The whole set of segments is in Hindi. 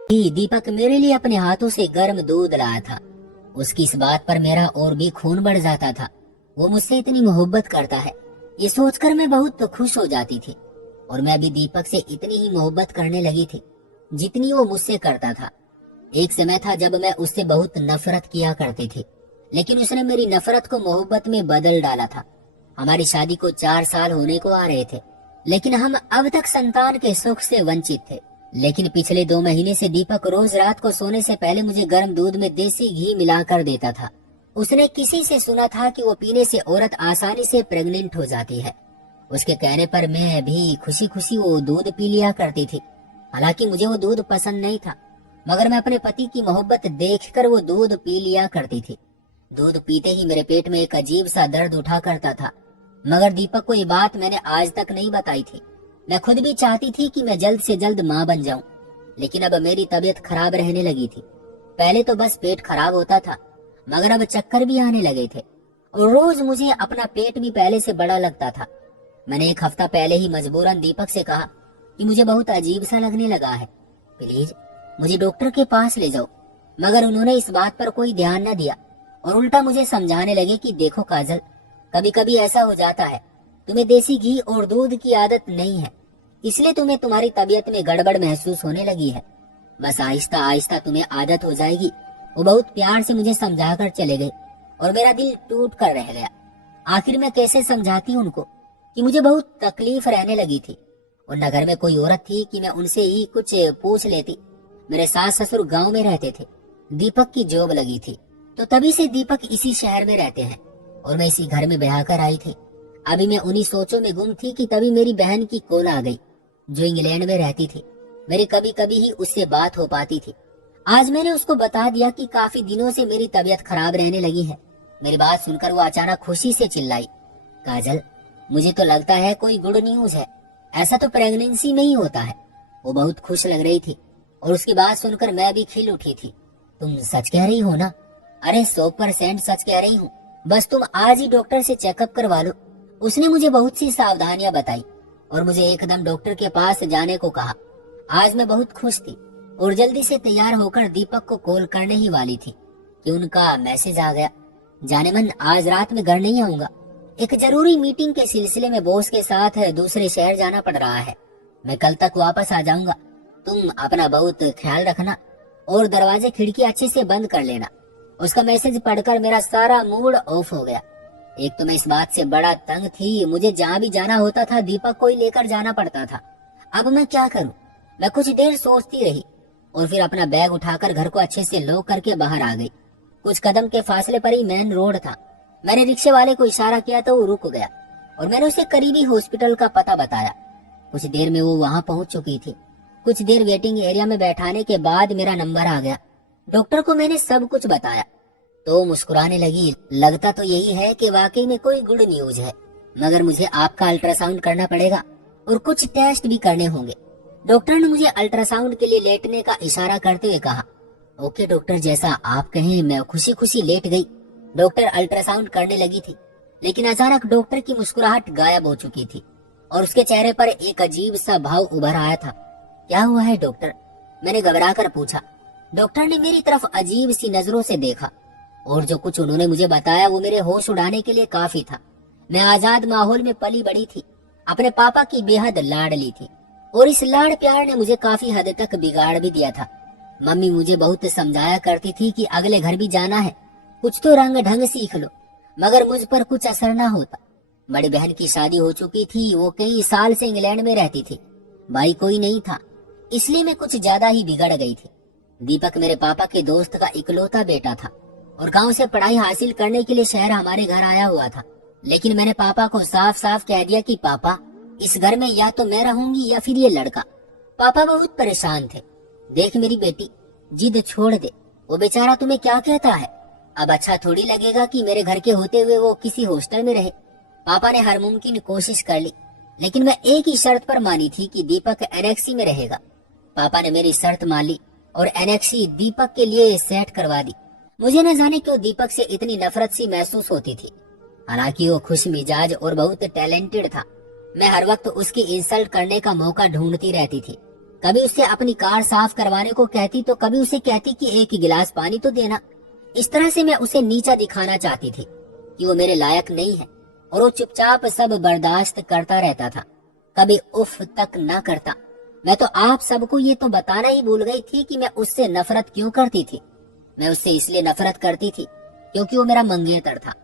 दीपक मेरे लिए अपने हाथों से गर्म दूध लाया था। उसकी इस बात पर मेरा और भी खून बढ़ जाता था। वो मुझसे इतनी मोहब्बत करता है, ये सोचकर मैं बहुत खुश हो जाती थी। और मैं भी दीपक से इतनी ही मोहब्बत करने लगी थी जितनी वो मुझसे करता था। एक समय था जब मैं उससे बहुत नफरत किया करती थी, लेकिन उसने मेरी नफरत को मोहब्बत में बदल डाला था। हमारी शादी को 4 साल होने को आ रहे थे, लेकिन हम अब तक संतान के सुख से वंचित थे। लेकिन पिछले 2 महीने से दीपक रोज रात को सोने से पहले मुझे गर्म दूध में देसी घी मिलाकर देता था। उसने किसी से सुना था कि वो पीने से औरत आसानी से प्रेग्नेंट हो जाती है। उसके कहने पर मैं भी खुशी खुशी वो दूध पी लिया करती थी। हालांकि मुझे वो दूध पसंद नहीं था, मगर मैं अपने पति की मोहब्बत देखकर वो दूध पी लिया करती थी। दूध पीते ही मेरे पेट में एक अजीब सा दर्द उठा करता था, मगर दीपक को ये बात मैंने आज तक नहीं बताई थी। मैं खुद भी चाहती थी कि मैं जल्द से जल्द माँ बन जाऊं, लेकिन अब मेरी तबीयत खराब रहने लगी थी। पहले तो बस पेट खराब होता था, मगर अब चक्कर भी आने लगे थे और रोज मुझे अपना पेट भी पहले से बड़ा लगता था। मैंने 1 हफ्ता पहले ही मजबूरन दीपक से कहा कि मुझे बहुत अजीब सा लगने लगा है, प्लीज मुझे डॉक्टर के पास ले जाओ। मगर उन्होंने इस बात पर कोई ध्यान न दिया और उल्टा मुझे समझाने लगे कि देखो काजल, कभी कभी ऐसा हो जाता है, तुम्हें देसी घी और दूध की आदत नहीं है, इसलिए तुम्हें तुम्हारी तबीयत में गड़बड़ महसूस होने लगी है। बस आहिस्ता आहिस्ता तुम्हें आदत हो जाएगी। वो बहुत प्यार से मुझे समझाकर चले गए और मेरा दिल टूट कर रह गया। आखिर मैं कैसे समझाती उनको कि मुझे बहुत तकलीफ रहने लगी थी, और न घर में कोई औरत थी कि मैं उनसे ही कुछ पूछ लेती। मेरे सास ससुर गांव में रहते थे, दीपक की जॉब लगी थी, तो तभी से दीपक इसी शहर में रहते हैं और मैं इसी घर में ब्याह कर आई थी। अभी मैं उन्हीं सोचों में गुम थी कि तभी मेरी बहन की कॉल आ गई, जो इंग्लैंड में रहती थी। मेरी कभी कभी ही उससे बात हो पाती थी। आज मैंने उसको बता दिया कि काफी दिनों से मेरी तबीयत खराब रहने लगी है। मेरी बात सुनकर वो अचानक खुशी से चिल्लाई, काजल मुझे तो लगता है कोई गुड न्यूज है, ऐसा तो प्रेगनेंसी में ही होता है। वो बहुत खुश लग रही थी और उसकी बात सुनकर मैं भी खिल उठी थी। तुम सच कह रही हो ना? अरे 100% सच कह रही हूँ, बस तुम आज ही डॉक्टर से चेकअप करवा लो। उसने मुझे बहुत सी सावधानियां बताई और मुझे एकदम डॉक्टर के पास जाने को कहा। आज मैं बहुत खुश थी और जल्दी से तैयार होकर दीपक को कॉल करने ही वाली थी कि उनका मैसेज आ गया। जाने मन आज रात में घर नहीं आऊंगा, एक जरूरी मीटिंग के सिलसिले में बॉस के साथ दूसरे शहर जाना पड़ रहा है। मैं कल तक वापस आ जाऊंगा। तुम अपना बहुत ख्याल रखना और दरवाजे खिड़की अच्छे से बंद कर लेना। उसका मैसेज पढ़कर मेरा सारा मूड ऑफ हो गया। एक तो मैं इस बात से बड़ा तंग थी, मुझे जहाँ भी जाना होता था दीपक को ही लेकर जाना पड़ता था। अब मैं क्या करूं? मैं कुछ देर सोचती रही और फिर अपना बैग उठाकर घर को अच्छे से लॉक करके बाहर आ गई। कुछ कदम के फासले पर ही मेन रोड था। मैंने रिक्शे वाले को इशारा किया तो वो रुक गया और मैंने उसे करीबी हॉस्पिटल का पता बताया। कुछ देर में वो वहां पहुंच चुकी थी। कुछ देर वेटिंग एरिया में बैठाने के बाद मेरा नंबर आ गया। डॉक्टर को मैंने सब कुछ बताया तो मुस्कुराने लगी। लगता तो यही है कि वाकई में कोई गुड न्यूज है, मगर मुझे आपका अल्ट्रासाउंड करना पड़ेगा और कुछ टेस्ट भी करने होंगे। डॉक्टर ने मुझे अल्ट्रासाउंड के लिए लेटने का इशारा करते हुए कहा, ओके डॉक्टर, जैसा आप कहें। मैं खुशी खुशी लेट गई। डॉक्टर अल्ट्रासाउंड करने लगी थी, लेकिन अचानक डॉक्टर की मुस्कुराहट गायब हो चुकी थी और उसके चेहरे पर एक अजीब सा भाव उभर आया था। क्या हुआ है डॉक्टर? मैंने घबरा कर पूछा। डॉक्टर ने मेरी तरफ अजीब सी नजरों से देखा और जो कुछ उन्होंने मुझे बताया वो मेरे होश उड़ाने के लिए काफी था। मैं आजाद माहौल में पली बड़ी थी, अपने पापा की बेहद लाडली थी और इस लाड़ प्यार ने मुझे काफी हद तक बिगाड़ भी दिया था। मम्मी मुझे बहुत समझाया करती थी कि अगले घर भी जाना है, कुछ तो रंग ढंग सीख लो, मगर मुझ पर कुछ असर ना होता। बड़ी बहन की शादी हो चुकी थी, वो कई साल से इंग्लैंड में रहती थी। भाई कोई नहीं था, इसलिए मैं कुछ ज्यादा ही बिगड़ गई थी। दीपक मेरे पापा के दोस्त का इकलौता बेटा था और गांव से पढ़ाई हासिल करने के लिए शहर हमारे घर आया हुआ था। लेकिन मैंने पापा को साफ साफ कह दिया कि पापा, इस घर में या तो मैं रहूंगी या फिर ये लड़का। पापा बहुत परेशान थे। देख मेरी बेटी, जिद छोड़ दे, वो बेचारा तुम्हें क्या कहता है? अब अच्छा थोड़ी लगेगा कि मेरे घर के होते हुए वो किसी हॉस्टल में रहे। पापा ने हर मुमकिन कोशिश कर ली, लेकिन मैं एक ही शर्त पर मानी थी कि दीपक एनेक्सी में रहेगा। पापा ने मेरी शर्त मान ली और एनेक्सी दीपक के लिए सेट करवा दी। मुझे न जाने क्यों दीपक से इतनी नफरत सी महसूस होती थी। हालांकि वो खुश मिजाज और बहुत टैलेंटेड था। मैं हर वक्त उसकी इंसल्ट करने का मौका ढूंढती रहती थी। कभी उससे अपनी कार साफ करवाने को कहती तो कभी उसे कहती कि एक गिलास पानी तो देना। इस तरह से मैं उसे नीचा दिखाना चाहती थी कि वो मेरे लायक नहीं है, और वो चुपचाप सब बर्दाश्त करता रहता था, कभी उफ तक ना करता। मैं तो आप सबको ये तो बताना ही भूल गई थी कि मैं उससे नफरत क्यों करती थी। मैं उससे इसलिए नफरत करती थी क्योंकि वो मेरा मंगेतर था।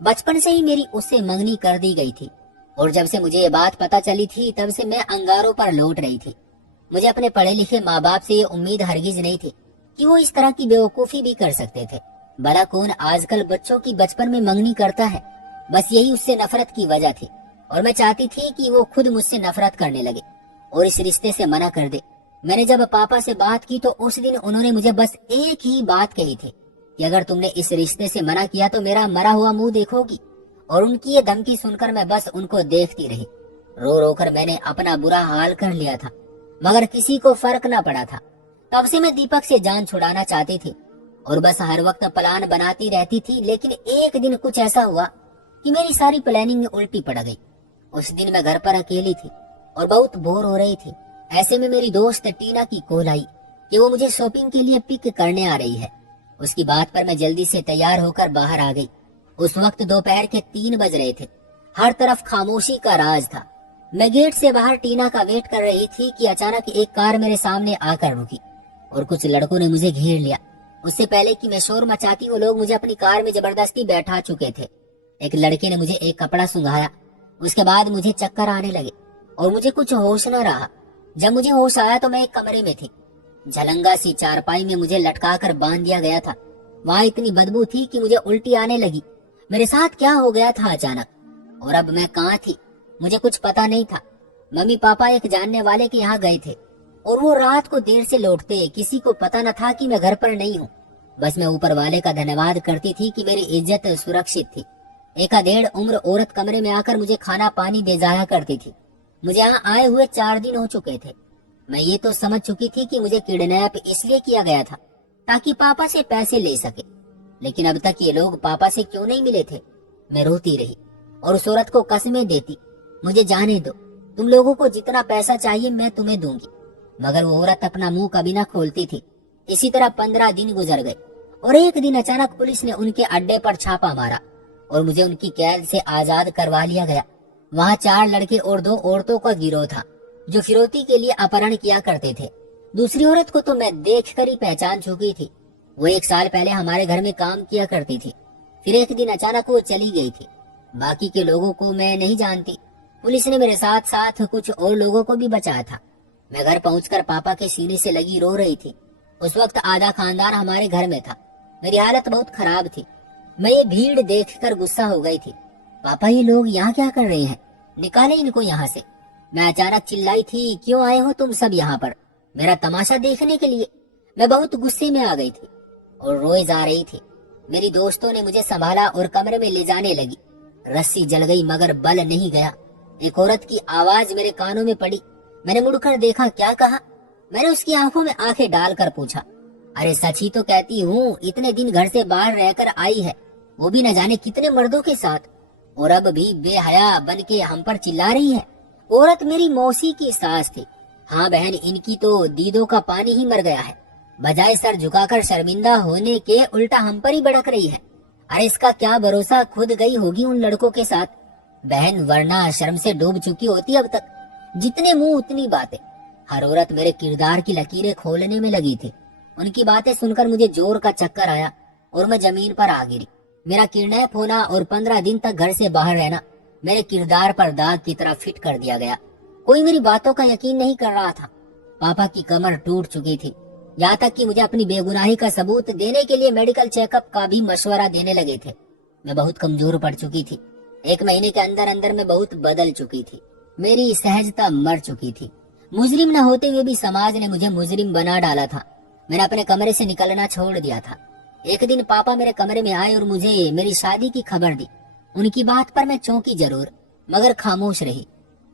बचपन से ही मेरी उससे मंगनी कर दी गई थी, और जब से मुझे ये बात पता चली थी तब से मैं अंगारों पर लौट रही थी। मुझे अपने पढ़े लिखे माँ बाप से ये उम्मीद हरगिज नहीं थी कि वो इस तरह की बेवकूफी भी कर सकते थे। भला कौन आजकल बच्चों की बचपन में मंगनी करता है। बस यही उससे नफरत की वजह थी, और मैं चाहती थी कि वो खुद मुझसे नफरत करने लगे और इस रिश्ते से मना कर दे। मैंने जब पापा से बात की तो उस दिन उन्होंने मुझे बस एक ही बात कही थी कि अगर तुमने इस रिश्ते से मना किया तो मेरा मरा हुआ मुंह देखोगी। और उनकी ये धमकी सुनकर मैं बस उनको देखती रही। रो रो कर मैंने अपना बुरा हाल कर लिया था, मगर किसी को फर्क न पड़ा था। तब से मैं दीपक से जान छुड़ाना चाहती थी और बस हर वक्त प्लान बनाती रहती थी। लेकिन एक दिन कुछ ऐसा हुआ कि मेरी सारी प्लानिंग उल्टी पड़ गई। उस दिन मैं घर पर अकेली थी और बहुत बोर हो रही थी। ऐसे में मेरी दोस्त टीना की कॉल आई कि वो मुझे शॉपिंग के लिए पिक करने आ रही है। उसकी बात पर मैं जल्दी से तैयार होकर बाहर आ गई। उस वक्त दोपहर के 3 बज रहे थे। हर तरफ खामोशी का राज था। मैं गेट से बाहर टीना का वेट कर रही थी कि अचानक एक कार मेरे सामने आकर रुकी और कुछ लड़कों ने मुझे घेर लिया। उससे पहले कि मैं शोर मचाती वो लोग मुझे अपनी कार में जबरदस्ती बैठा चुके थे। एक लड़के ने मुझे एक कपड़ा सुंघाया। उसके बाद मुझे चक्कर आने लगे और मुझे कुछ होश न रहा। जब मुझे होश आया तो मैं एक कमरे में थी। झलंगा सी चारपाई में मुझे लटका कर बांध दिया गया था। वहां इतनी बदबू थी कि मुझे उल्टी आने लगी। मेरे साथ क्या हो गया था अचानक, और अब मैं कहाँ थी मुझे कुछ पता नहीं था। मम्मी पापा एक जानने वाले के यहाँ गए थे और वो रात को देर से लौटते। किसी को पता न था कि मैं घर पर नहीं हूँ। बस मैं ऊपर वाले का धन्यवाद करती थी कि मेरी इज्जत सुरक्षित थी। 1.5 उम्र औरत कमरे में आकर मुझे खाना पानी दे जाया करती थी। मुझे यहाँ आए हुए 4 दिन हो चुके थे। मैं ये तो समझ चुकी थी कि मुझे किडनैप इसलिए किया गया था ताकि पापा से पैसे ले सके, लेकिन अब तक ये लोग पापा से क्यों नहीं मिले थे। मैं रोती रही और उस औरत को कसमें देती, मुझे जाने दो, तुम लोगों को जितना पैसा चाहिए मैं तुम्हें दूंगी। मगर वो औरत अपना मुंह कभी ना खोलती थी। इसी तरह 15 दिन गुजर गए और एक दिन अचानक पुलिस ने उनके अड्डे पर छापा मारा और मुझे उनकी कैद से आजाद करवा लिया गया। वहाँ 4 लड़के और 2 औरतों का गिरोह था जो फिरौती के लिए अपहरण किया करते थे। दूसरी औरत को तो मैं देखकर ही पहचान चुकी थी। वो 1 साल पहले हमारे घर में काम किया करती थी। फिर एक दिन अचानक वो चली गई थी। बाकी के लोगों को मैं नहीं जानती। पुलिस ने मेरे साथ साथ कुछ और लोगों को भी बचाया था। मैं घर पहुंचकर पापा के सीने से लगी रो रही थी। उस वक्त आधा खानदान हमारे घर में था। मेरी हालत बहुत खराब थी। मैं ये भीड़ देखकर गुस्सा हो गई थी। पापा ये लोग यहाँ क्या कर रहे हैं, निकाले इनको यहाँ से। मैं अचानक चिल्लाई थी, क्यों आए हो तुम सब यहाँ पर, मेरा तमाशा देखने के लिए। मैं बहुत गुस्से में आ गई थी और रोए जा रही थी। मेरी दोस्तों ने मुझे संभाला और कमरे में ले जाने लगी। रस्सी जल गई मगर बल नहीं गया। एक औरत की आवाज मेरे कानों में पड़ी। मैंने मुड़कर देखा, क्या कहा? मैंने उसकी आंखों में आंखें डालकर पूछा, अरे सच ही तो कहती हूँ, इतने दिन घर से बाहर रहकर आई है, वो भी न जाने कितने मर्दों के साथ, और अब भी बेहया बन के हम पर चिल्ला रही है। औरत मेरी मौसी की सास थी। हाँ बहन, इनकी तो दीदों का पानी ही मर गया है। बजाय सर झुकाकर शर्मिंदा होने के उल्टा हम पर ही भड़क रही है। अरे इसका क्या भरोसा, खुद गई होगी उन लड़कों के साथ बहन, वरना शर्म से डूब चुकी होती अब तक। जितने मुंह उतनी बातें। हर औरत मेरे किरदार की लकीरें खोलने में लगी थी। उनकी बातें सुनकर मुझे जोर का चक्कर आया और मैं जमीन पर आ गिरी। मेरा किडनैप होना और 15 दिन तक घर से बाहर रहना मेरे किरदार पर दाग की तरह फिट कर दिया गया। कोई मेरी बातों का यकीन नहीं कर रहा था। पापा की कमर टूट चुकी थी, यहाँ तक कि मुझे अपनी बेगुनाही का सबूत देने के लिए मेडिकल चेकअप का भी मशवरा देने लगे थे। मैं बहुत कमजोर पड़ चुकी थी। 1 महीने के अंदर अंदर मैं बहुत बदल चुकी थी। मेरी सहजता मर चुकी थी। मुजरिम न होते हुए भी समाज ने मुझे मुजरिम बना डाला था। मैंने अपने कमरे से निकलना छोड़ दिया था। एक दिन पापा मेरे कमरे में आए और मुझे मेरी शादी की खबर दी। उनकी बात पर मैं चौंकी जरूर, मगर खामोश रही।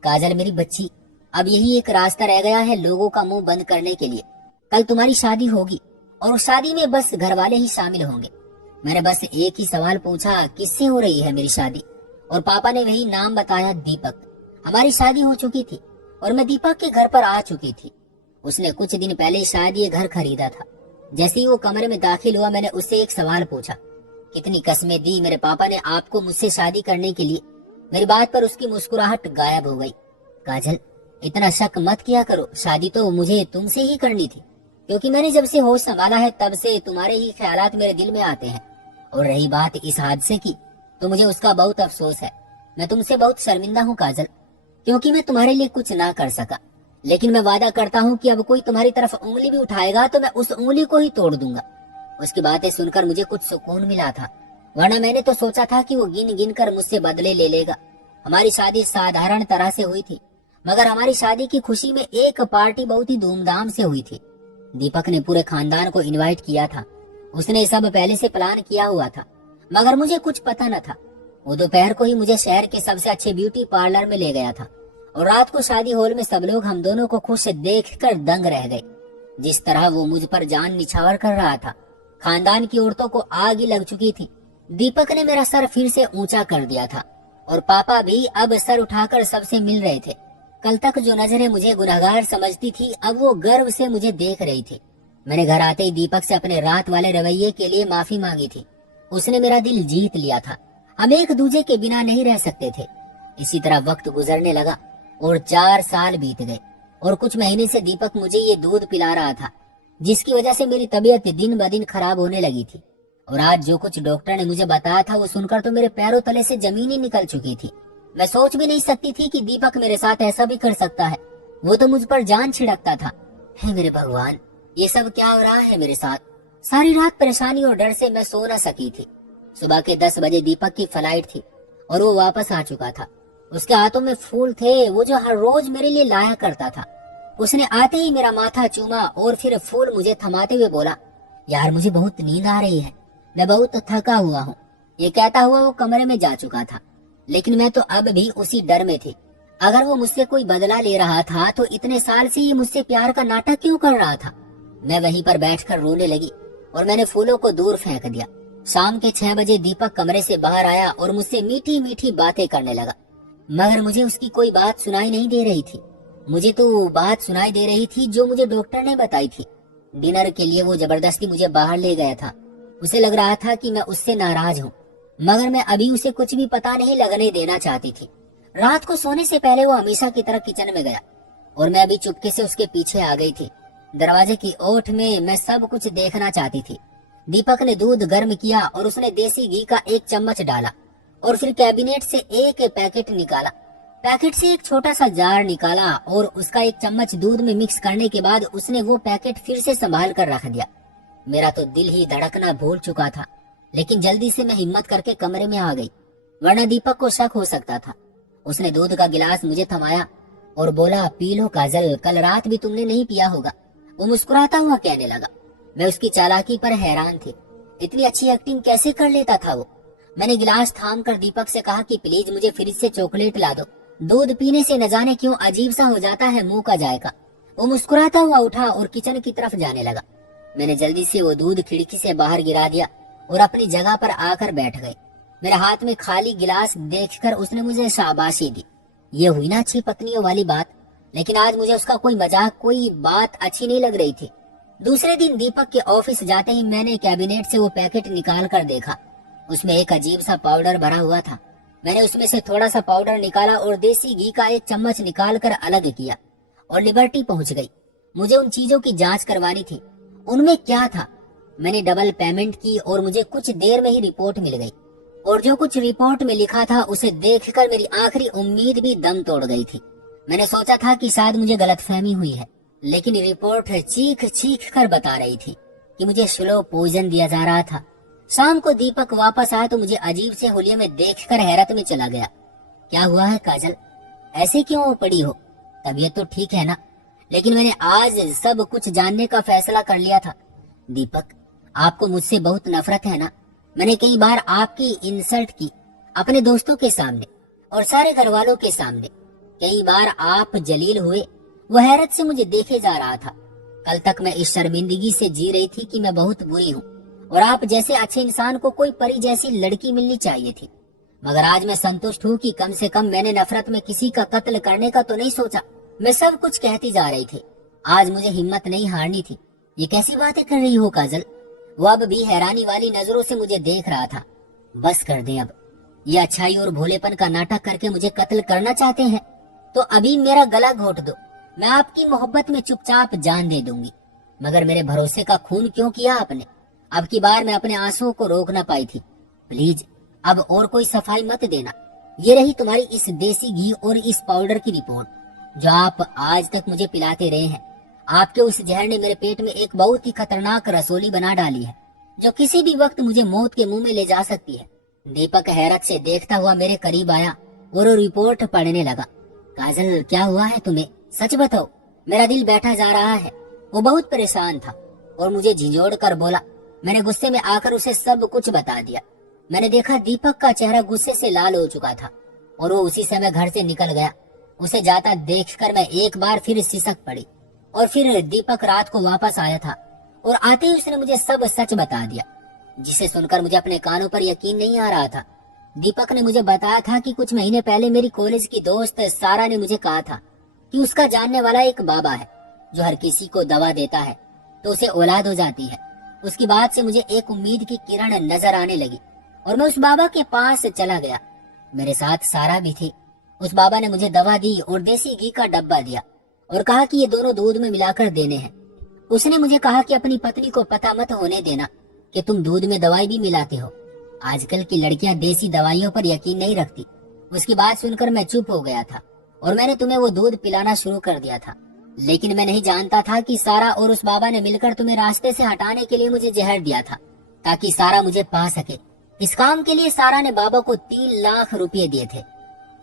काजल मेरी बच्ची, अब यही एक रास्ता रह गया है लोगों का मुंह बंद करने के लिए। कल तुम्हारी शादी होगी और उस शादी में बस घर वाले ही शामिल होंगे। मैंने बस एक ही सवाल पूछा, किससे हो रही है मेरी शादी? और पापा ने वही नाम बताया, दीपक। हमारी शादी हो चुकी थी और मैं दीपक के घर पर आ चुकी थी। उसने कुछ दिन पहले शायद ये घर खरीदा था। जैसे ही वो कमरे में दाखिल हुआ, मैंने उससे एक सवाल पूछा, कितनी कस्में दी मेरे पापा ने आपको मुझसे शादी करने के लिए। मेरी बात पर उसकी मुस्कुराहट गायब हो गई। काजल, इतना शक मत किया करो, शादी तो मुझे तुमसे ही करनी थी, क्योंकि मैंने जब से होश संभाला है तब से तुम्हारे ही ख्यालात मेरे दिल में आते हैं। और रही बात इस हादसे की, तो मुझे उसका बहुत अफसोस है। मैं तुमसे बहुत शर्मिंदा हूँ काजल, क्योंकि मैं तुम्हारे लिए कुछ ना कर सका। लेकिन मैं वादा करता हूँ कि अब कोई तुम्हारी तरफ उंगली भी उठाएगा तो मैं उस उंगली को ही तोड़ दूंगा। उसकी बातें सुनकर मुझे कुछ सुकून मिला था, वरना मैंने तो सोचा था कि वो गिन गिन कर मुझसे बदले ले लेगा। हमारी शादी साधारण तरह से हुई थी, मगर हमारी शादी की खुशी में एक पार्टी बहुत ही धूमधाम से हुई थी। दीपक ने पूरे खानदान को इनवाइट किया था। उसने सब पहले से प्लान किया हुआ था, मगर मुझे कुछ पता न था। वो दोपहर को ही मुझे शहर के सबसे अच्छे ब्यूटी पार्लर में ले गया था, और रात को शादी हॉल में सब लोग हम दोनों को खुश देखकर दंग रह गए। जिस तरह वो मुझ पर जान निछावर कर रहा था, खानदान की औरतों को आग ही लग चुकी थी। दीपक ने मेरा सर फिर से ऊंचा कर दिया था, और पापा भी अब सर उठाकर सबसे मिल रहे थे। कल तक जो नजरें मुझे गुनहगार समझती थी, अब वो गर्व से मुझे देख रही थी। मैंने घर आते ही दीपक से अपने रात वाले रवैये के लिए माफी मांगी थी। उसने मेरा दिल जीत लिया था। हम एक दूजे के बिना नहीं रह सकते थे। इसी तरह वक्त गुजरने लगा और 4 साल बीत गए, और कुछ महीने से दीपक मुझे ये दूध पिला रहा था, जिसकी वजह से मेरी तबीयत दिन ब दिन खराब होने लगी थी। और आज जो कुछ डॉक्टर ने मुझे बताया था, वो सुनकर तो मेरे पैरों तले से जमीन ही निकल चुकी थी। मैं सोच भी नहीं सकती थी कि दीपक मेरे साथ ऐसा भी कर सकता है। वो तो मुझ पर जान छिड़कता था। हे मेरे भगवान, ये सब क्या हो रहा है मेरे साथ। सारी रात परेशानी और डर से मैं सो न सकी थी। सुबह के 10 बजे दीपक की फ्लाइट थी, और वो वापस आ चुका था। उसके हाथों में फूल थे, वो जो हर रोज मेरे लिए लाया करता था। उसने आते ही मेरा माथा चूमा और फिर फूल मुझे थमाते हुए बोला, यार मुझे बहुत नींद आ रही है, मैं बहुत थका हुआ हूँ। ये कहता हुआ वो कमरे में जा चुका था। लेकिन मैं तो अब भी उसी डर में थी। अगर वो मुझसे कोई बदला ले रहा था, तो इतने साल से ये मुझसे प्यार का नाटक क्यों कर रहा था। मैं वहीं पर बैठकर रोने लगी, और मैंने फूलों को दूर फेंक दिया। शाम के 6 बजे दीपक कमरे से बाहर आया और मुझसे मीठी मीठी बातें करने लगा, मगर मुझे उसकी कोई बात सुनाई नहीं दे रही थी। मुझे तो बात सुनाई दे रही थी जो मुझे डॉक्टर ने बताई थी। डिनर के लिए वो जबरदस्ती मुझे बाहर ले गया था। उसे लग रहा था कि मैं उससे नाराज हूँ, मगर मैं अभी उसे कुछ भी पता नहीं लगने देना चाहती थी। रात को सोने से पहले वो हमेशा की तरह किचन में गया, और मैं अभी चुपके से उसके पीछे आ गई थी। दरवाजे की ओट में मैं सब कुछ देखना चाहती थी। दीपक ने दूध गर्म किया और उसने देसी घी का 1 चम्मच डाला, और फिर कैबिनेट से एक पैकेट निकाला। पैकेट से एक छोटा सा जार निकाला, और उसका 1 चम्मच दूध में मिक्स करने के बाद उसने वो पैकेट फिर से संभाल कर रख दिया। मेरा तो दिल ही धड़कना भूल चुका था, लेकिन जल्दी से मैं हिम्मत करके कमरे में आ गई, वरना दीपक को शक हो सकता था। उसने दूध का गिलास मुझे थमाया और बोला, पी लो काजल, कल रात भी तुमने नहीं पिया होगा। वो मुस्कुराता हुआ कहने लगा। मैं उसकी चालाकी पर हैरान थी। इतनी अच्छी एक्टिंग कैसे कर लेता था वो। मैंने गिलास थाम कर दीपक से कहा कि प्लीज मुझे फ्रिज से चॉकलेट ला दो। दूध पीने से न जाने क्यों अजीब सा हो जाता है मुंह का जायका। वो मुस्कुराता हुआ उठा और किचन की तरफ जाने लगा। मैंने जल्दी से वो दूध खिड़की से बाहर गिरा दिया और अपनी जगह पर आकर बैठ गई। मेरे हाथ में खाली गिलास देखकर उसने मुझे शाबाशी दी। ये हुई ना अच्छी पत्नियों वाली बात। लेकिन आज मुझे उसका कोई मजाक, कोई बात अच्छी नहीं लग रही थी। दूसरे दिन दीपक के ऑफिस जाते ही मैंने कैबिनेट से वो पैकेट निकाल कर देखा। उसमें एक अजीब सा पाउडर भरा हुआ था। मैंने उसमें से थोड़ा सा पाउडर निकाला और देसी घी का 1 चम्मच निकाल कर अलग किया और लिबर्टी पहुंच गई। मुझे उन चीजों की जांच करवानी थी, उनमें क्या था। मैंने डबल पेमेंट की और मुझे कुछ देर में ही रिपोर्ट मिल गई, और जो कुछ रिपोर्ट में लिखा था उसे देखकर मेरी आखिरी उम्मीद भी दम तोड़ गई थी। मैंने सोचा था कि शायद मुझे गलतफहमी हुई है, लेकिन रिपोर्ट चीख चीख कर बता रही थी कि मुझे स्लो पॉइजन दिया जा रहा था। शाम को दीपक वापस आया तो मुझे अजीब से हुलिये में देखकर हैरत में चला गया। क्या हुआ है काजल, ऐसे क्यों पड़ी हो? तबीयत तो ठीक है ना? लेकिन मैंने आज सब कुछ जानने का फैसला कर लिया था। दीपक, आपको मुझसे बहुत नफरत है ना? मैंने कई बार आपकी इंसल्ट की, अपने दोस्तों के सामने और सारे घर वालों के सामने। कई बार आप जलील हुए। वो हैरत से मुझे देखे जा रहा था। कल तक मैं इस शर्मिंदगी से जी रही थी कि मैं बहुत बुरी हूँ और आप जैसे अच्छे इंसान को कोई परी जैसी लड़की मिलनी चाहिए थी। मगर आज मैं संतुष्ट हूँ कि कम से कम मैंने नफरत में किसी का कत्ल करने का तो नहीं सोचा। मैं सब कुछ कहती जा रही थी आज मुझे हिम्मत नहीं हारनी थी। ये कैसी बातें कर रही हो काजल? वो अब भी हैरानी वाली नजरों से मुझे देख रहा था। बस कर दे अब। ये अच्छाई और भोलेपन का नाटक करके मुझे कत्ल करना चाहते हैं तो अभी मेरा गला घोट दो। मैं आपकी मोहब्बत में चुपचाप जान दे दूंगी। मगर मेरे भरोसे का खून क्यों किया आपने? अब की बार मैं अपने आंसुओं को रोक ना पाई थी। प्लीज अब और कोई सफाई मत देना। ये रही तुम्हारी इस देसी घी और इस पाउडर की रिपोर्ट जो आप आज तक मुझे पिलाते रहे हैं। आपके उस जहर ने मेरे पेट में एक बहुत ही खतरनाक रसोली बना डाली है जो किसी भी वक्त मुझे मौत के मुंह में ले जा सकती है। दीपक हैरत से देखता हुआ मेरे करीब आया और वो रिपोर्ट पढ़ने लगा। काजल क्या हुआ है तुम्हें? सच बताओ। मेरा दिल बैठा जा रहा है। वो बहुत परेशान था और मुझे झिझोड़ कर बोला। मैंने गुस्से में आकर उसे सब कुछ बता दिया। मैंने देखा दीपक का चेहरा गुस्से से लाल हो चुका था और वो उसी समय घर से निकल गया। उसे जाता देखकर मैं एक बार फिर सिसक पड़ी और फिर दीपक रात को वापस आया था और आते ही उसने मुझे सब सच बता दिया, जिसे सुनकर मुझे अपने कानों पर यकीन नहीं आ रहा था। दीपक ने मुझे बताया था कि कुछ महीने पहले मेरी कॉलेज की दोस्त सारा ने मुझे कहा था कि उसका जानने वाला एक बाबा है जो हर किसी को दवा देता है तो उसे औलाद हो जाती है। उसकी बात से मुझे एक उम्मीद की किरण नजर आने लगी और मैं उस बाबा के पास चला गया। मेरे साथ सारा भी थी। उस बाबा ने मुझे दवा दी और देसी घी का डब्बा दिया और कहा कि ये दोनों दूध में मिलाकर देने हैं। उसने मुझे कहा कि अपनी पत्नी को पता मत होने देना कि तुम दूध में दवाई भी मिलाते हो। आजकल की लड़कियां देसी दवाइयों पर यकीन नहीं रखती। उसकी बात सुनकर मैं चुप हो गया था और मैंने तुम्हें वो दूध पिलाना शुरू कर दिया था। लेकिन मैं नहीं जानता था कि सारा और उस बाबा ने मिलकर तुम्हें रास्ते से हटाने के लिए मुझे जहर दिया था ताकि सारा मुझे पा सके। इस काम के लिए सारा ने बाबा को 3 लाख रुपए दिए थे।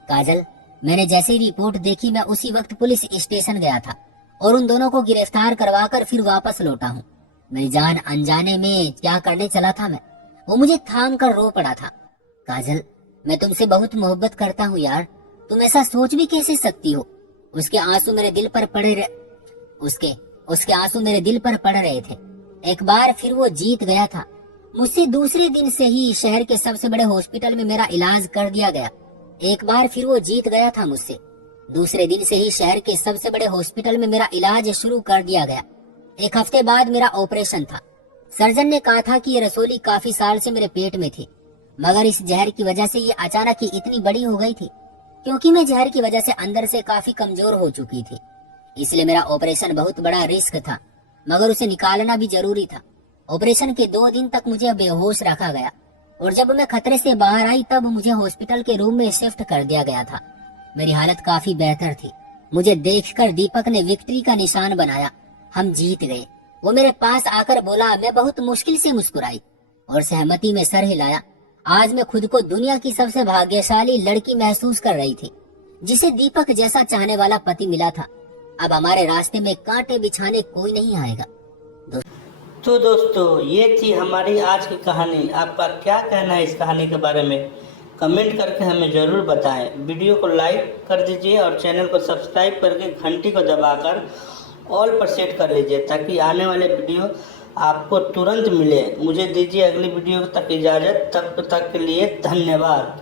काजल, मैंने जैसे ही रिपोर्ट देखी मैं उसी वक्त पुलिस स्टेशन गया था और उन दोनों को गिरफ्तार करवाकर फिर वापस लौटा हूँ। मेरी जान अनजाने में क्या करने चला था मैं, वो मुझे थाम कर रो पड़ा था। काजल, मैं तुमसे बहुत मोहब्बत करता हूँ यार। तुम ऐसा सोच भी कैसे सकती हो? उसके आंसू मेरे दिल पर पड़े रहे उसके आंसू मेरे दिल पर पड़ रहे थे। एक बार फिर वो जीत गया था। मुझसे दूसरे दिन से ही शहर के सबसे बड़े हॉस्पिटल में मेरा इलाज कर दिया गया। एक बार फिर वो जीत गया था मुझसे। दूसरे दिन से ही शहर के सबसे बड़े हॉस्पिटल में मेरा इलाज शुरू कर दिया गया। 1 हफ्ते बाद मेरा ऑपरेशन था। सर्जन ने कहा था कि ये रसोली काफी साल से मेरे पेट में थी, मगर इस जहर की वजह से ये अचानक ही इतनी बड़ी हो गई थी क्योंकि मैं जहर की वजह से अंदर से काफी कमजोर हो चुकी थी। इसलिए मेरा ऑपरेशन बहुत बड़ा रिस्क था, मगर उसे निकालना भी जरूरी था। ऑपरेशन के 2 दिन तक मुझे बेहोश रखा गया और जब मैं खतरे से बाहर आई तब मुझे हॉस्पिटल के रूम में शिफ्ट कर दिया गया था। मेरी हालत काफी बेहतर थी। मुझे देखकर दीपक ने विक्ट्री का निशान बनाया। हम जीत गए। वो मेरे पास आकर बोला। मैं बहुत मुश्किल से मुस्कुराई और सहमति में सर हिलाया। आज मैं खुद को दुनिया की सबसे भाग्यशाली लड़की महसूस कर रही थी जिसे दीपक जैसा चाहने वाला पति मिला था। अब हमारे रास्ते में कांटे बिछाने कोई नहीं आएगा। तो दोस्तों, ये थी हमारी आज की कहानी। आपका क्या कहना है इस कहानी के बारे में? कमेंट करके हमें ज़रूर बताएं। वीडियो को लाइक कर दीजिए और चैनल को सब्सक्राइब करके घंटी को दबाकर ऑल पर सेट कर लीजिए ताकि आने वाले वीडियो आपको तुरंत मिले। मुझे दीजिए अगली वीडियो तक इजाज़त। तब तक के लिए धन्यवाद।